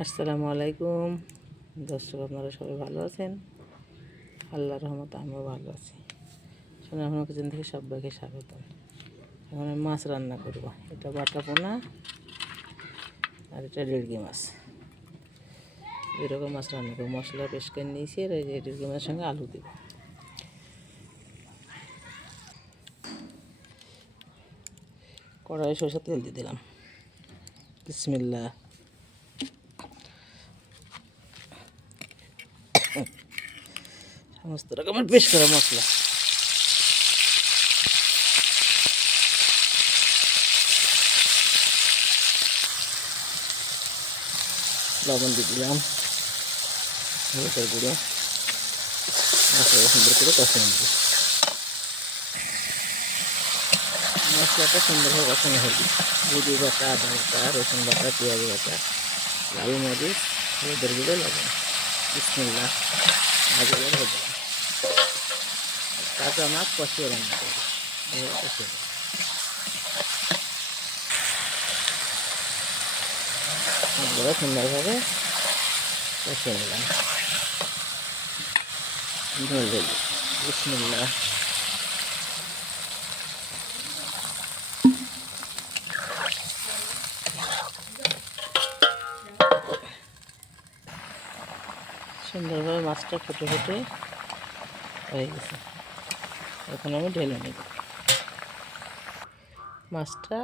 আসসালামু আলাইকুম। দর্শক, আপনারা সবাই ভালো আছেন? আল্লাহ রহমত আমিও ভালো আছি। শোনা আমার কিচেন থেকে সবাইকে স্বাগত এখন আমি মাছ রান্না করব। এটা বাটা পোনা আর এটা ডেড়গি মাছ। এরকম মাছ রান্না করব। মশলা পেশ করে নিয়েছি আর এই ডেড়গি মাছের সঙ্গে আলু দিব। কড়াই সরষের তেল দিয়ে দিলাম। বিসমিল্লা সমস্ত রকমের পেশ করা মশলা। লবণ দিয়ে দিলাম। হলুদের গুঁড়ো। মশলা সুন্দর করে কষানো দিব মশলাটা সুন্দরভাবে কষানো দিই বুদি বাটা, আদা বাটা, রসুন বাটা, পেঁয়াজ বাটা, লাল মরিচ, হলুদের গুঁড়ো, লবণ। বিসমিল্লা ভাজা ভাজা কাঁচা মাছ কষিয়ে রান্না এভাবে কষিয়ে সুন্দরভাবে কষিয়ে নিলাম। বিসমিল্লা সুন্দরভাবে মাছটা ফুটে ফুটে হয়ে গেছে। এখন আমি ঢেলে নেব। মাছটা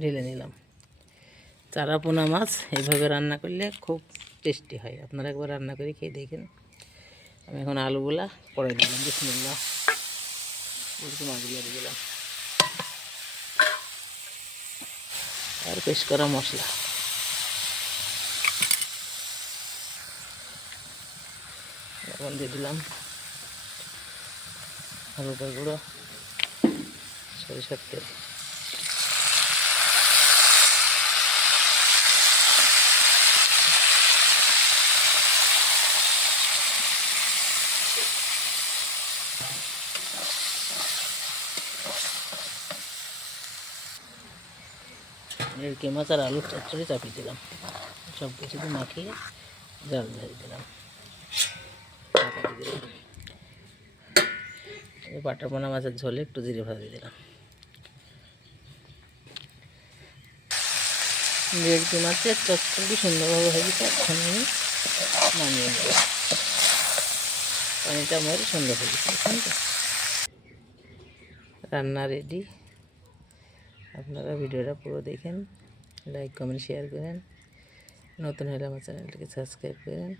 ঢেলে নিলাম। চারা পোনা মাছ এইভাবে রান্না করলে খুব টেস্টি হয়। আপনারা একবার রান্না করে খেয়ে দেখেন। আমি এখন আলুগুলা পরে দিলাম বিসমিল্লা উল্টো মাছগুলো দিলাম। আর পেশ করা মশলা। লবণ দিয়ে দিলাম। গুঁড়ো, সরিষার তেল। এরকে মাছ আর আলুর চচ্চড়ি চাপিয়ে দিলাম। সব কিছু মাখিয়ে জাল ধরে দিলাম ঢাকা দিয়ে দিলাম এই বাটা পোনা মাছের ঝোলে একটু জিরে ভাজা দিলাম। দেড়টি মাছের চচ্চড়ি সুন্দরভাবে গেছে এখন আমি নামিয়ে নেব। পানিটা আমার সুন্দর হয়ে বুঝছেন তো। রান্না রেডি আপনারা ভিডিওটা পুরো দেখেন লাইক কমেন্ট শেয়ার করেন। নতুন হলে আমার চ্যানেলটিকে সাবস্ক্রাইব করেন।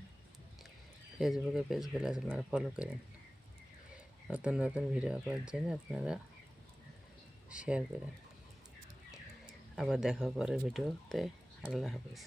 ফেসবুকে পেজগুলো আপনারা ফলো করেন। নতুন নতুন ভিডিও পাওয়ার জন্য আপনারা শেয়ার করেন। আবার দেখা পরে ভিডিওতে আল্লাহ হাফিজ।